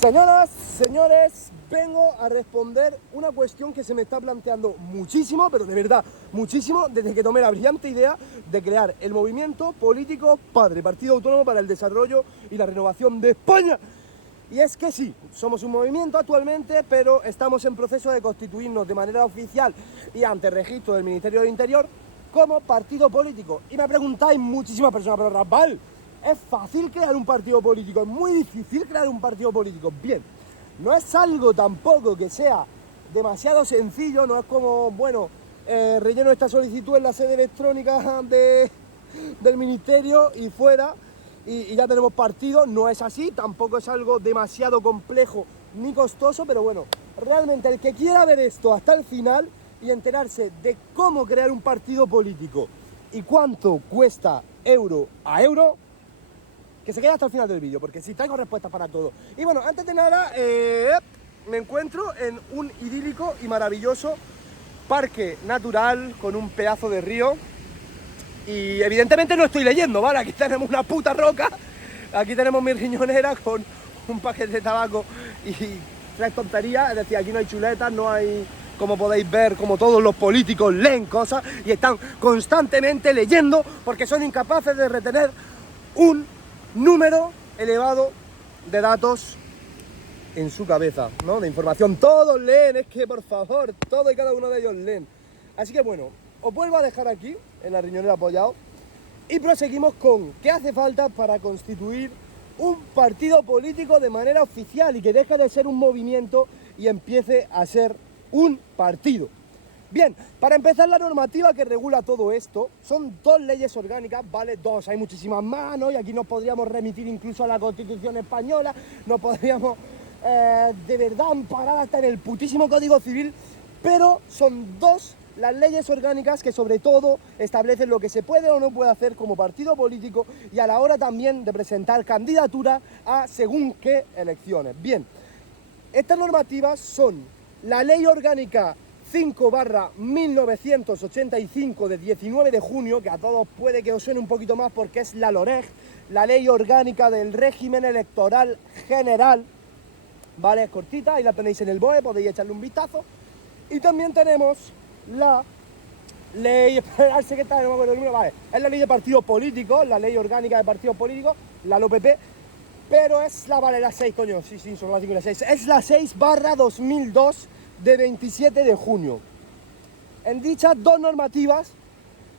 Señoras, señores, vengo a responder una cuestión que se me está planteando muchísimo, pero de verdad, muchísimo, desde que tomé la brillante idea de crear el movimiento político PADRE, Partido Autónomo para el Desarrollo y la Renovación de España. Y es que sí, somos un movimiento actualmente, pero estamos en proceso de constituirnos de manera oficial y ante registro del Ministerio del Interior como partido político. Y me preguntáis muchísimas personas, pero Rafael, ¿es fácil crear un partido político? ¿Es muy difícil crear un partido político? Bien, no es algo tampoco que sea demasiado sencillo, no es como, bueno, relleno esta solicitud en la sede electrónica del Ministerio y fuera, y ya tenemos partido. No es así, tampoco es algo demasiado complejo ni costoso, pero bueno, realmente el que quiera ver esto hasta el final y enterarse de cómo crear un partido político y cuánto cuesta euro a euro, que se quede hasta el final del vídeo, porque sí traigo respuestas para todo. Y bueno, antes de nada, me encuentro en un idílico y maravilloso parque natural con un pedazo de río. Y evidentemente no estoy leyendo, ¿vale? Aquí tenemos una puta roca, aquí tenemos mi riñonera con un paquete de tabaco y 3 tonterías. Es decir, aquí no hay chuletas, no hay, como podéis ver, como todos los políticos leen cosas y están constantemente leyendo porque son incapaces de retener un número elevado de datos en su cabeza, ¿no? De información. Todos leen, es que por favor, todos y cada uno de ellos leen. Así que bueno, os vuelvo a dejar aquí, en la riñonera apoyado, y proseguimos con qué hace falta para constituir un partido político de manera oficial y que deje de ser un movimiento y empiece a ser un partido. Bien, para empezar, la normativa que regula todo esto son 2 leyes orgánicas, ¿vale? 2, hay muchísimas más, ¿no? Y aquí nos podríamos remitir incluso a la Constitución española, nos podríamos de verdad amparar hasta en el putísimo Código Civil, pero son 2 las leyes orgánicas que sobre todo establecen lo que se puede o no puede hacer como partido político y a la hora también de presentar candidatura a según qué elecciones. Bien, estas normativas son la Ley Orgánica 5/1985 de 19 de junio, que a todos puede que os suene un poquito más porque es la LOREG, la Ley Orgánica del Régimen Electoral General, ¿vale? Es cortita, ahí la tenéis en el BOE, podéis echarle un vistazo. Y también tenemos la ley, esperarse que está, no me acuerdo el número, vale, es la ley de partidos políticos, la Ley Orgánica de Partidos Políticos, la LOPP, pero es la, vale, la 6, coño, sí, son las 5 y la 6, es la 6/2002 de 27 de junio. En dichas 2 normativas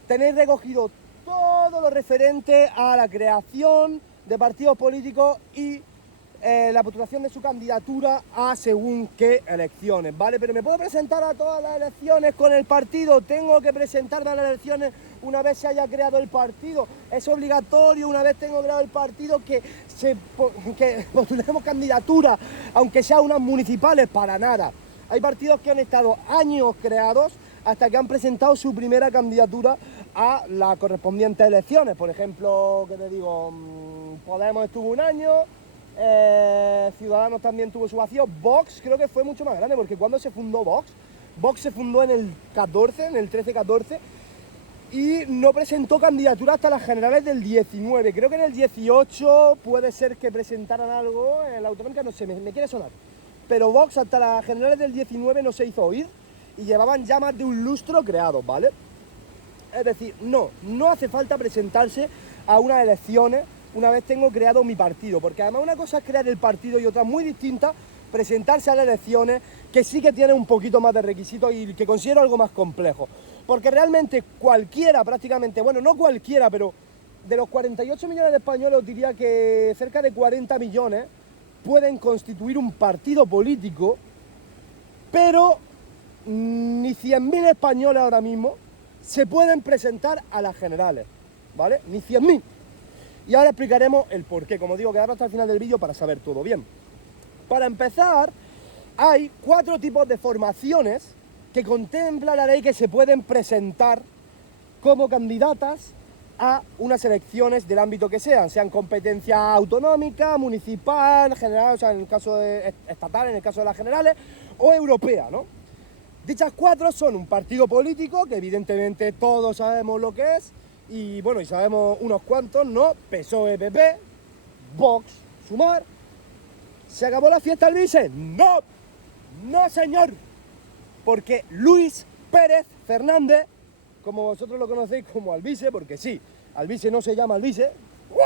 tenéis recogido todo lo referente a la creación de partidos políticos y la postulación de su candidatura a según qué elecciones, ¿vale? Pero ¿me puedo presentar a todas las elecciones con el partido? ¿Tengo que presentarme a las elecciones una vez se haya creado el partido? ¿Es obligatorio una vez tengo creado el partido que postulemos candidatura, aunque sea unas municipales? Para nada. Hay partidos que han estado años creados hasta que han presentado su primera candidatura a las correspondientes elecciones. Por ejemplo, ¿qué te digo? Podemos estuvo un año, Ciudadanos también tuvo su vacío, Vox creo que fue mucho más grande, porque cuando se fundó Vox se fundó en el 14, en el 13-14, y no presentó candidatura hasta las generales del 19, creo que en el 18 puede ser que presentaran algo, en la autonómica no sé, me quiere sonar, pero Vox hasta las generales del 19 no se hizo oír, y llevaban ya más de un lustro creados, ¿vale? Es decir, no hace falta presentarse a unas elecciones una vez tengo creado mi partido, porque además una cosa es crear el partido y otra muy distinta, presentarse a las elecciones, que sí que tiene un poquito más de requisitos y que considero algo más complejo, porque realmente cualquiera prácticamente, bueno, no cualquiera, pero de los 48 millones de españoles os diría que cerca de 40 millones pueden constituir un partido político, pero ni 100.000 españoles ahora mismo se pueden presentar a las generales, ¿vale? Ni 100.000. Y ahora explicaremos el porqué. Como digo, quedaros hasta el final del vídeo para saber todo. Bien, para empezar, hay 4 tipos de formaciones que contempla la ley que se pueden presentar como candidatas a unas elecciones del ámbito que sean competencia autonómica, municipal, general, o sea, en el caso de estatal, en el caso de las generales, o europea, ¿no? Dichas 4 son un partido político, que evidentemente todos sabemos lo que es, y bueno, y sabemos unos cuantos, ¿no? PSOE, PP, Vox, Sumar, ¿Se acabó la fiesta Alvise? ¡No! ¡No, señor! Porque Luis Pérez Fernández, como vosotros lo conocéis como Alvise, porque sí, Alvise no se llama Alvise. ¡Wow!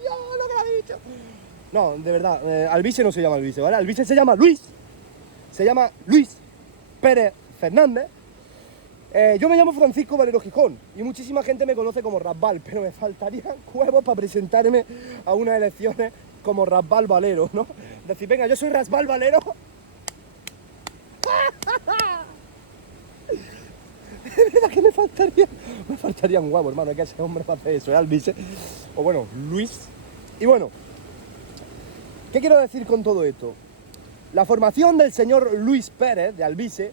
¡Dios, lo que ha dicho! No, de verdad, Alvise no se llama Alvise, ¿vale? Alvise se llama Luis. Se llama Luis Pérez Fernández. Yo me llamo Francisco Valero Gijón y muchísima gente me conoce como Rasbal, pero me faltarían huevos para presentarme a unas elecciones como Rasbal Valero, ¿no? Decir, venga, yo soy Rasbal Valero. Es verdad que me faltarían huevos, hermano, es que ese hombre va a hacer eso, ¿eh? Alvise, o bueno, Luis. Y bueno, ¿qué quiero decir con todo esto? La formación del señor Luis Pérez, de Alvise,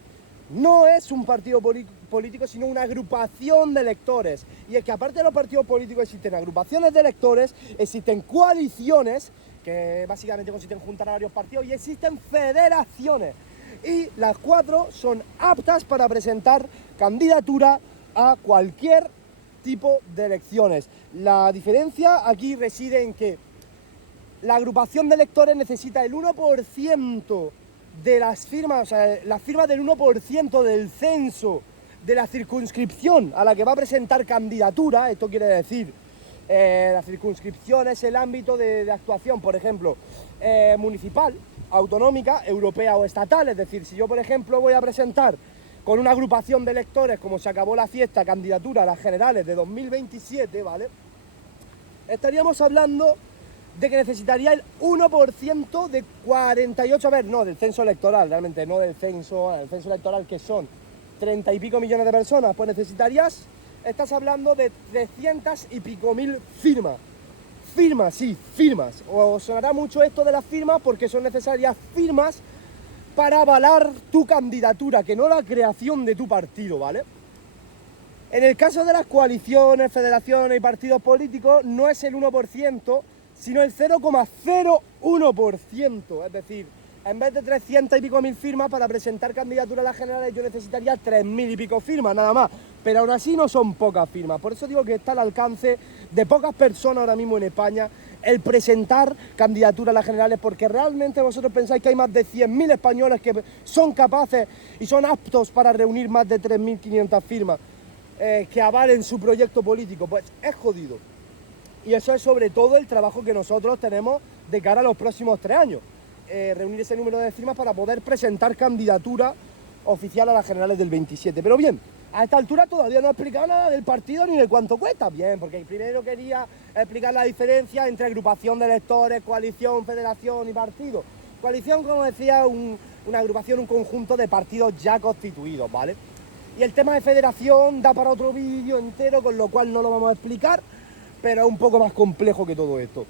no es un partido político, sino una agrupación de electores. Y es que aparte de los partidos políticos existen agrupaciones de electores, existen coaliciones, que básicamente consisten en juntar a varios partidos, y existen federaciones. Y las 4 son aptas para presentar candidatura a cualquier tipo de elecciones. La diferencia aquí reside en que la agrupación de electores necesita el 1% de las firmas, o sea, las firmas del 1% del censo de la circunscripción a la que va a presentar candidatura. Esto quiere decir, la circunscripción es el ámbito de actuación, por ejemplo, municipal, autonómica, europea o estatal. Es decir, si yo, por ejemplo, voy a presentar con una agrupación de electores, como se acabó la fiesta, candidatura a las generales de 2027, ¿vale? Estaríamos hablando de que necesitaría el 1% de 48, a ver, no, del censo electoral, realmente, no del censo electoral, que son 30 y pico millones de personas, pues estás hablando de 300 y pico mil firmas. Firmas, sí, firmas. Os sonará mucho esto de las firmas porque son necesarias firmas para avalar tu candidatura, que no la creación de tu partido, ¿vale? En el caso de las coaliciones, federaciones y partidos políticos, no es el 1%, sino el 0,01%. Es decir, en vez de 300 y pico mil firmas para presentar candidatura a las generales, yo necesitaría 3.000 y pico firmas, nada más. Pero aún así no son pocas firmas. Por eso digo que está al alcance de pocas personas ahora mismo en España el presentar candidatura a las generales, porque realmente vosotros pensáis que hay más de 100.000 españoles que son capaces y son aptos para reunir más de 3.500 firmas que avalen su proyecto político. Pues es jodido. Y eso es sobre todo el trabajo que nosotros tenemos de cara a los próximos 3 años. Reunir ese número de firmas para poder presentar candidatura oficial a las generales del 27. Pero bien, a esta altura todavía no he explicado nada del partido ni de cuánto cuesta. Bien, porque primero quería explicar la diferencia entre agrupación de electores, coalición, federación y partido. Coalición, como decía, una agrupación, un conjunto de partidos ya constituidos, ¿vale? Y el tema de federación da para otro vídeo entero, con lo cual no lo vamos a explicar, pero es un poco más complejo que todo esto.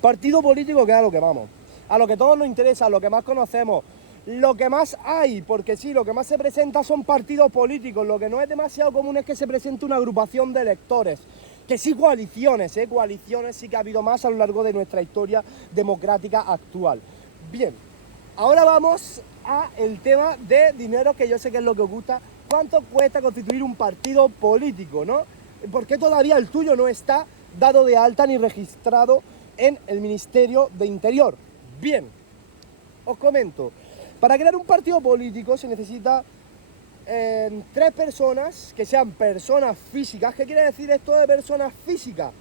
Partido político, que es a lo que vamos, a lo que todos nos interesa, a lo que más conocemos, lo que más hay, porque sí, lo que más se presenta son partidos políticos. Lo que no es demasiado común es que se presente una agrupación de electores. Que sí, coaliciones, coaliciones sí que ha habido más a lo largo de nuestra historia democrática actual. Bien, ahora vamos a el tema de dinero, que yo sé que es lo que os gusta. ¿Cuánto cuesta constituir un partido político, no? ¿Por qué todavía el tuyo no está dado de alta ni registrado en el Ministerio de Interior? Bien, os comento. Para crear un partido político se necesita 3 personas que sean personas físicas. ¿Qué quiere decir esto de personas físicas?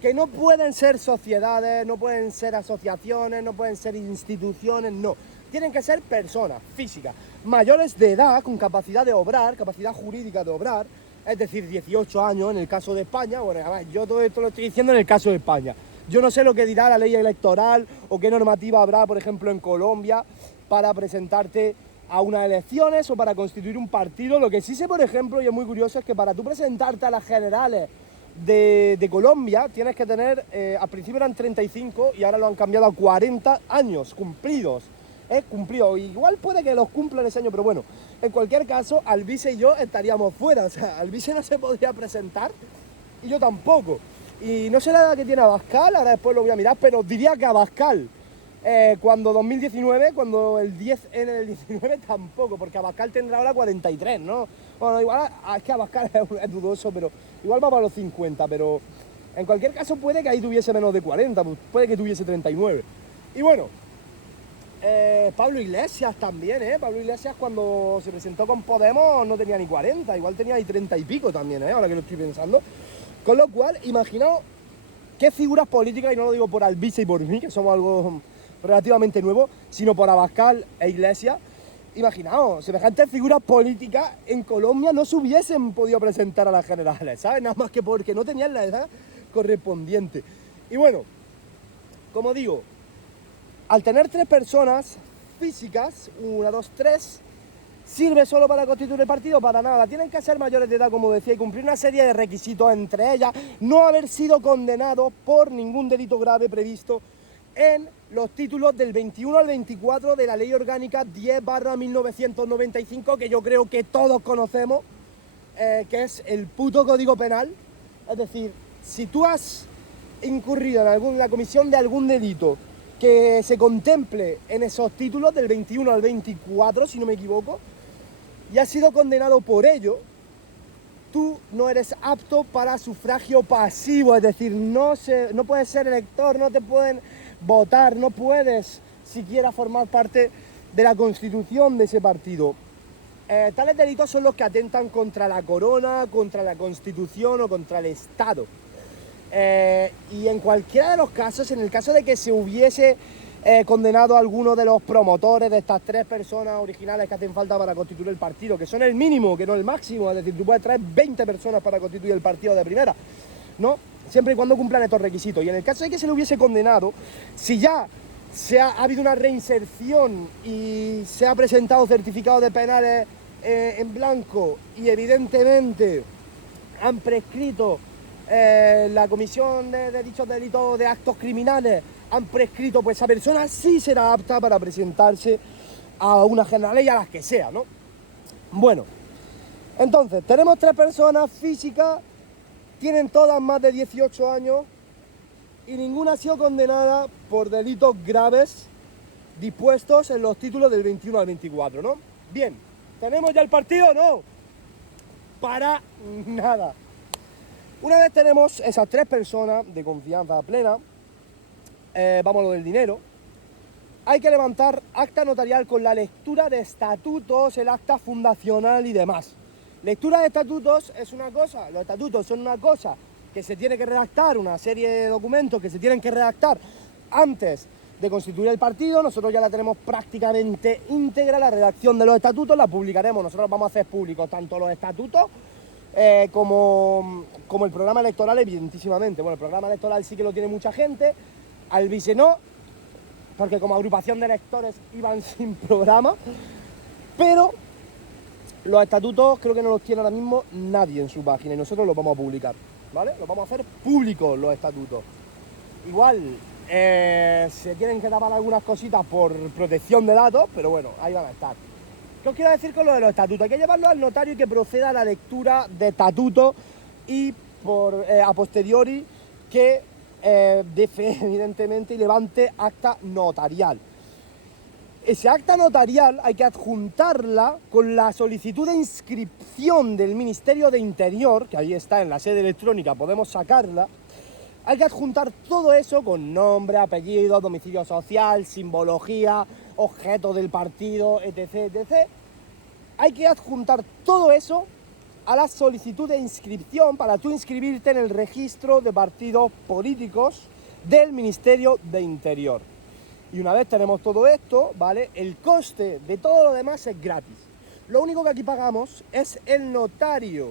Que no pueden ser sociedades, no pueden ser asociaciones, no pueden ser instituciones, no. Tienen que ser personas físicas, mayores de edad, con capacidad de obrar, capacidad jurídica de obrar, es decir, 18 años en el caso de España. Bueno, además, yo todo esto lo estoy diciendo en el caso de España. Yo no sé lo que dirá la ley electoral o qué normativa habrá, por ejemplo, en Colombia para presentarte a unas elecciones o para constituir un partido. Lo que sí sé, por ejemplo, y es muy curioso, es que para tú presentarte a las generales de Colombia tienes que tener, al principio eran 35 y ahora lo han cambiado a 40 años cumplidos. Cumplido, igual puede que los cumplan ese año, pero bueno, en cualquier caso, Alvise y yo estaríamos fuera. O sea, Alvise no se podría presentar y yo tampoco. Y no sé la edad que tiene Abascal, ahora después lo voy a mirar, pero diría que Abascal, cuando 2019, cuando el 10N del 19 tampoco, porque Abascal tendrá ahora 43, ¿no? Bueno, igual, es que Abascal es dudoso, pero igual va para los 50, pero En cualquier caso puede que ahí tuviese menos de 40, puede que tuviese 39. Y bueno, Pablo Iglesias también, Pablo Iglesias cuando se presentó con Podemos no tenía ni 40, igual tenía ahí 30 y pico también, ahora que lo estoy pensando. Con lo cual, imaginaos qué figuras políticas, y no lo digo por Albizu y por mí, que somos algo relativamente nuevo, sino por Abascal e Iglesias. Imaginaos, semejantes figuras políticas en Colombia no se hubiesen podido presentar a las generales, ¿sabes? Nada más que porque no tenían la edad correspondiente. Y bueno, como digo, al tener 3 personas físicas, 1, 2, 3, ¿sirve solo para constituir el partido? Para nada. Tienen que ser mayores de edad, como decía, y cumplir una serie de requisitos, entre ellas no haber sido condenados por ningún delito grave previsto en los títulos del 21 al 24 de la Ley Orgánica 10/1995, que yo creo que todos conocemos, que es el puto Código Penal. Es decir, si tú has incurrido en la comisión de algún delito que se contemple en esos títulos del 21 al 24, si no me equivoco, y has sido condenado por ello, tú no eres apto para sufragio pasivo, es decir, no puedes ser elector, no te pueden votar, no puedes siquiera formar parte de la constitución de ese partido. Tales delitos son los que atentan contra la corona, contra la constitución o contra el Estado. Y en cualquiera de los casos, en el caso de que se hubiese condenado a alguno de los promotores de estas 3 personas originales que hacen falta para constituir el partido, que son el mínimo, que no el máximo, es decir, tú puedes traer 20 personas para constituir el partido de primera, ¿no? Siempre y cuando cumplan estos requisitos. Y en el caso de que se le hubiese condenado, si ya ha habido una reinserción y se ha presentado certificado de penales en blanco y evidentemente han prescrito la comisión de dichos delitos de actos criminales, han prescrito, pues esa persona sí será apta para presentarse a una general y a las que sea, ¿no? Bueno, entonces, tenemos 3 personas físicas, tienen todas más de 18 años y ninguna ha sido condenada por delitos graves dispuestos en los títulos del 21 al 24, ¿no? Bien, ¿tenemos ya el partido? No, para nada. Una vez tenemos esas 3 personas de confianza plena, vamos a lo del dinero, hay que levantar acta notarial con la lectura de estatutos, el acta fundacional y demás. Lectura de estatutos es una cosa, los estatutos son una cosa que se tiene que redactar, una serie de documentos que se tienen que redactar antes de constituir el partido. Nosotros ya la tenemos prácticamente íntegra, la redacción de los estatutos, la publicaremos, nosotros vamos a hacer públicos tanto los estatutos como el programa electoral, evidentísimamente. Bueno, el programa electoral sí que lo tiene mucha gente, Albizu no, porque como agrupación de electores iban sin programa, pero los estatutos creo que no los tiene ahora mismo nadie en su página y nosotros los vamos a publicar, ¿vale? Los vamos a hacer públicos los estatutos. Igual se tienen que tapar algunas cositas por protección de datos, pero bueno, ahí van a estar. ¿Qué os quiero decir con lo de los estatutos? Hay que llevarlo al notario y que proceda a la lectura de estatutos y a posteriori que dé fe, evidentemente, y levante acta notarial. Ese acta notarial hay que adjuntarla con la solicitud de inscripción del Ministerio de Interior, que ahí está en la sede electrónica, podemos sacarla. Hay que adjuntar todo eso con nombre, apellido, domicilio social, simbología, objeto del partido, etc, etc. Hay que adjuntar todo eso a la solicitud de inscripción para tú inscribirte en el registro de partidos políticos del Ministerio de Interior. Y una vez tenemos todo esto, ¿vale? El coste de todo lo demás es gratis. Lo único que aquí pagamos es el notario.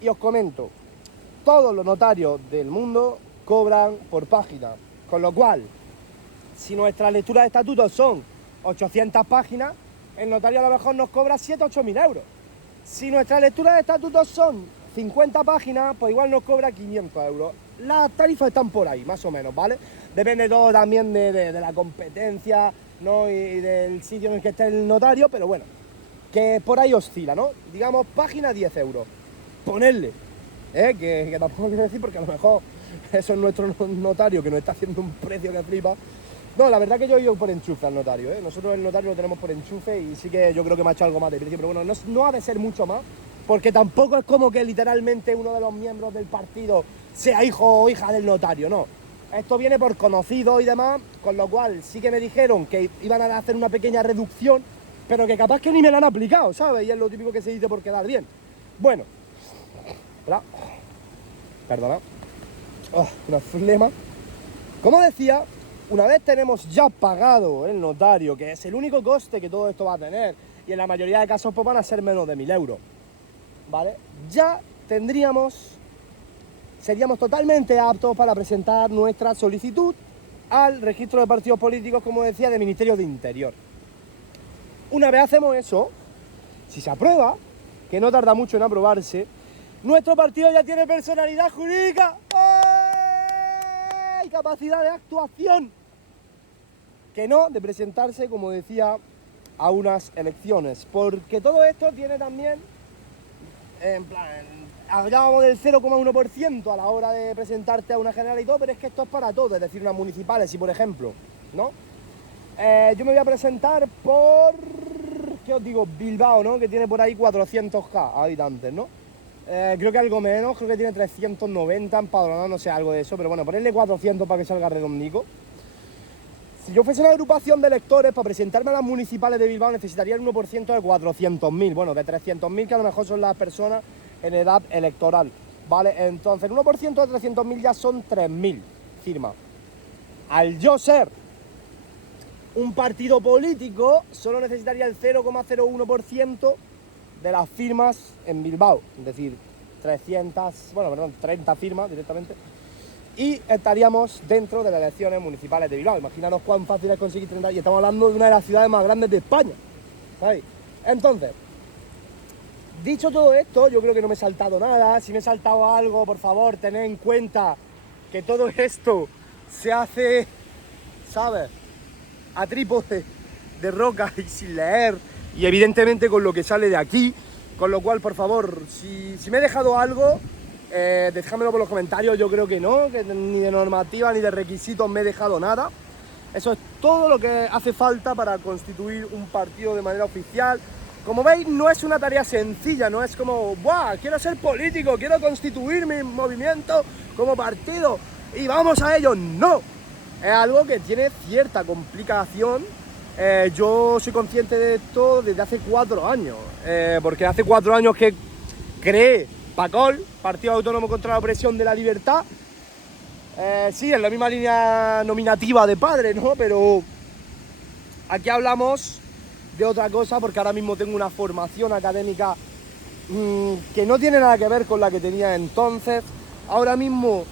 Y os comento, todos los notarios del mundo cobran por página. Con lo cual, si nuestra lectura de estatutos son 800 páginas, el notario a lo mejor nos cobra 7 o 8.000 euros. Si nuestra lectura de estatutos son 50 páginas, pues igual nos cobra 500 euros. Las tarifas están por ahí, más o menos, ¿vale? Depende todo también de la competencia, ¿no? Y del sitio en el que esté el notario, pero bueno, que por ahí oscila, ¿no? Digamos, página 10 euros. Ponerle, que tampoco quiero decir porque a lo mejor eso es nuestro notario que nos está haciendo un precio que flipa. No, la verdad que yo he ido por enchufe al notario, ¿eh? Nosotros el notario lo tenemos por enchufe y sí que yo creo que me ha hecho algo más de precio, pero bueno, no ha de ser mucho más, porque tampoco es como que literalmente uno de los miembros del partido sea hijo o hija del notario, no. Esto viene por conocido y demás, con lo cual sí que me dijeron que iban a hacer una pequeña reducción, pero que capaz que ni me la han aplicado, ¿sabes? Y es lo típico que se dice por quedar bien. Bueno, ¿verdad? Perdona. Oh, una flema. Como decía, una vez tenemos ya pagado el notario, que es el único coste que todo esto va a tener, y en la mayoría de casos pues van a ser menos de 1000 euros, ¿vale? Ya seríamos totalmente aptos para presentar nuestra solicitud al registro de partidos políticos, como decía, del Ministerio de Interior. Una vez hacemos eso, si se aprueba, que no tarda mucho en aprobarse, nuestro partido ya tiene personalidad jurídica y capacidad de actuación, que no de presentarse, como decía, a unas elecciones, porque todo esto tiene también, en plan, hablábamos del 0,1% a la hora de presentarte a una general y todo, pero es que esto es para todo, es decir, unas municipales, si por ejemplo, ¿no? Yo me voy a presentar por, ¿qué os digo? Bilbao, ¿no? Que tiene por ahí 400.000 habitantes, ¿no? Creo que algo menos, creo que tiene 390 empadronados, no sé, algo de eso, pero bueno, ponerle 400 para que salga redondico. Si yo fuese una agrupación de electores, para presentarme a las municipales de Bilbao necesitaría el 1% de 400.000, bueno, de 300.000 que a lo mejor son las personas en edad electoral, ¿vale? Entonces, el 1% de 300.000 ya son 3.000 firmas. Al yo ser un partido político, solo necesitaría el 0,01% de las firmas en Bilbao, es decir, 30 firmas directamente, y estaríamos dentro de las elecciones municipales de Bilbao. Imaginaros cuán fácil es conseguir 30, y estamos hablando de una de las ciudades más grandes de España, ¿sabéis? Entonces, dicho todo esto, yo creo que no me he saltado nada. Si me he saltado algo, por favor, tened en cuenta que todo esto se hace, ¿sabes?, a trípode de roca y sin leer, y evidentemente con lo que sale de aquí, con lo cual, por favor, si me he dejado algo, déjamelo por los comentarios. Yo creo que no, que ni de normativa ni de requisitos me he dejado nada. Eso es todo lo que hace falta para constituir un partido de manera oficial. Como veis, no es una tarea sencilla, no es como, ¡buah! Quiero ser político, quiero constituir mi movimiento como partido y vamos a ello. No, es algo que tiene cierta complicación. Yo soy consciente de esto desde hace 4 años, porque hace 4 años que creé PACOL, Partido Autónomo contra la Opresión de la Libertad. Sí, en la misma línea nominativa de padre, ¿no? Pero aquí hablamos de otra cosa, porque ahora mismo tengo una formación académica que no tiene nada que ver con la que tenía entonces. Ahora mismo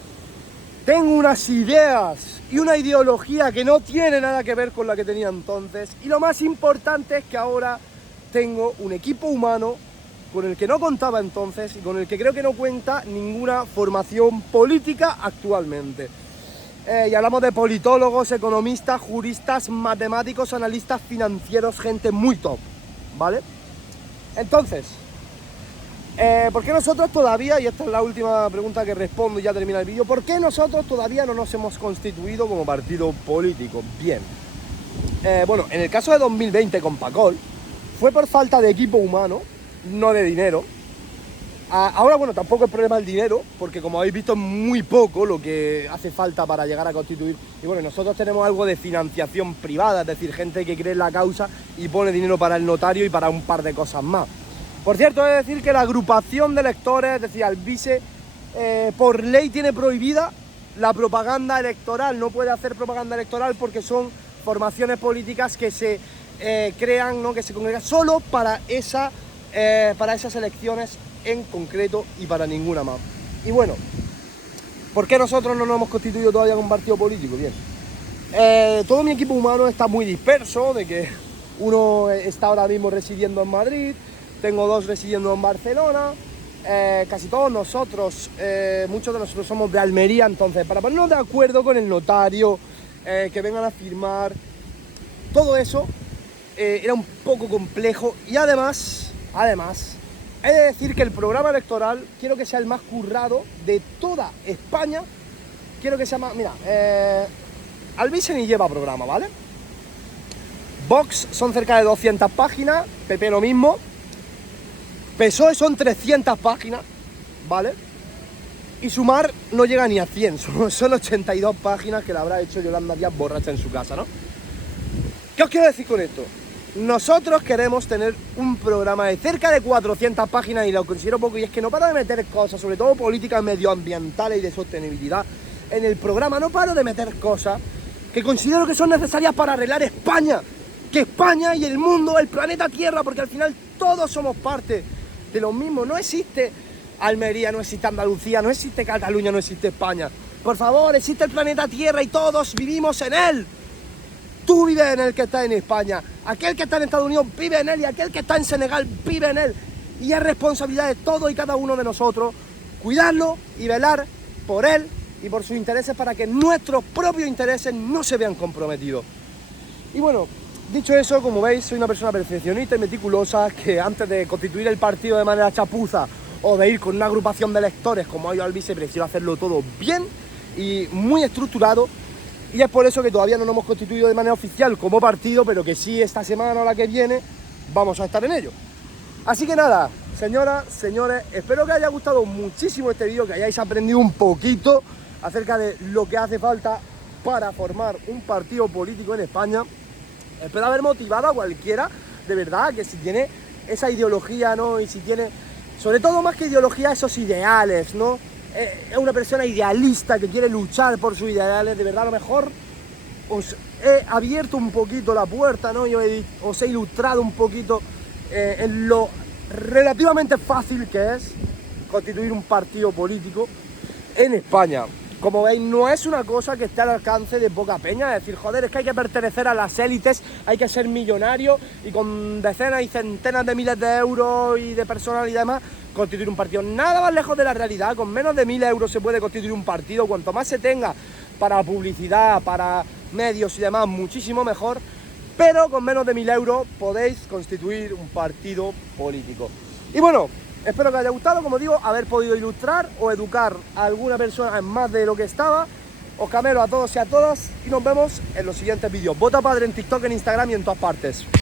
tengo unas ideas y una ideología que no tiene nada que ver con la que tenía entonces. Y lo más importante es que ahora tengo un equipo humano con el que no contaba entonces y con el que creo que no cuenta ninguna formación política actualmente. Y hablamos de politólogos, economistas, juristas, matemáticos, analistas financieros, gente muy top, ¿vale? Entonces, ¿por qué nosotros todavía, y esta es la última pregunta que respondo y ya termina el vídeo, ¿por qué nosotros todavía no nos hemos constituido como partido político? Bien, bueno, en el caso de 2020 con PACOL, fue por falta de equipo humano, no de dinero. Ahora, bueno, tampoco es problema el dinero, porque como habéis visto es muy poco lo que hace falta para llegar a constituir. Y bueno, nosotros tenemos algo de financiación privada, es decir, gente que cree en la causa y pone dinero para el notario y para un par de cosas más. Por cierto, es decir que la agrupación de electores, es decir, Alvise, por ley tiene prohibida la propaganda electoral. No puede hacer propaganda electoral porque son formaciones políticas que se crean, ¿no?, que se congregan solo para esas elecciones en concreto y para ninguna más. Y bueno, ¿por qué nosotros no nos hemos constituido todavía como partido político? Bien, todo mi equipo humano está muy disperso, de que uno está ahora mismo residiendo en Madrid, tengo 2 residiendo en Barcelona, casi todos nosotros, muchos de nosotros somos de Almería. Entonces, para ponernos de acuerdo con el notario, que vengan a firmar, todo eso era un poco complejo. Y además, he de decir que el programa electoral quiero que sea el más currado de toda España. Quiero que sea más... Mira, Alvise ni lleva programa, ¿vale? Vox son cerca de 200 páginas, PP lo mismo, PSOE son 300 páginas, ¿vale? y Sumar no llega ni a 100, son 82 páginas que la habrá hecho Yolanda Díaz borracha en su casa, ¿no? ¿Qué os quiero decir con esto? Nosotros queremos tener un programa de cerca de 400 páginas y lo considero poco, y es que no paro de meter cosas, sobre todo políticas medioambientales y de sostenibilidad en el programa. No paro de meter cosas que considero que son necesarias para arreglar España, que España y el mundo, el planeta Tierra, porque al final todos somos parte de lo mismo. No existe Almería, no existe Andalucía, no existe Cataluña, no existe España. Por favor, existe el planeta Tierra y todos vivimos en él. Tú vives en el que está en España, aquel que está en Estados Unidos vive en él y aquel que está en Senegal vive en él. Y es responsabilidad de todos y cada uno de nosotros cuidarlo y velar por él y por sus intereses para que nuestros propios intereses no se vean comprometidos. Y bueno, dicho eso, como veis, soy una persona perfeccionista y meticulosa que antes de constituir el partido de manera chapuza o de ir con una agrupación de electores como yo al vice, prefiero hacerlo todo bien y muy estructurado. Y es por eso que todavía no nos hemos constituido de manera oficial como partido, pero que sí esta semana o la que viene vamos a estar en ello. Así que nada, señoras, señores, espero que os haya gustado muchísimo este vídeo, que hayáis aprendido un poquito acerca de lo que hace falta para formar un partido político en España. Espero haber motivado a cualquiera, de verdad, que si tiene esa ideología, ¿no? Y si tiene, sobre todo más que ideología, esos ideales, ¿no? Es una persona idealista que quiere luchar por sus ideales, de verdad. A lo mejor os he abierto un poquito la puerta, ¿no? Yo os he ilustrado un poquito en lo relativamente fácil que es constituir un partido político en España. Como veis, no es una cosa que esté al alcance de poca peña, es decir, joder, es que hay que pertenecer a las élites, hay que ser millonario y con decenas y centenas de miles de euros y de personal y demás constituir un partido. Nada más lejos de la realidad. Con menos de 1000 euros se puede constituir un partido. Cuanto más se tenga para publicidad, para medios y demás, muchísimo mejor. Pero con menos de 1000 euros podéis constituir un partido político. Y bueno, espero que os haya gustado, como digo, haber podido ilustrar o educar a alguna persona en más de lo que estaba. Os camelo a todos y a todas y nos vemos en los siguientes vídeos. Vota Padre en TikTok, en Instagram y en todas partes.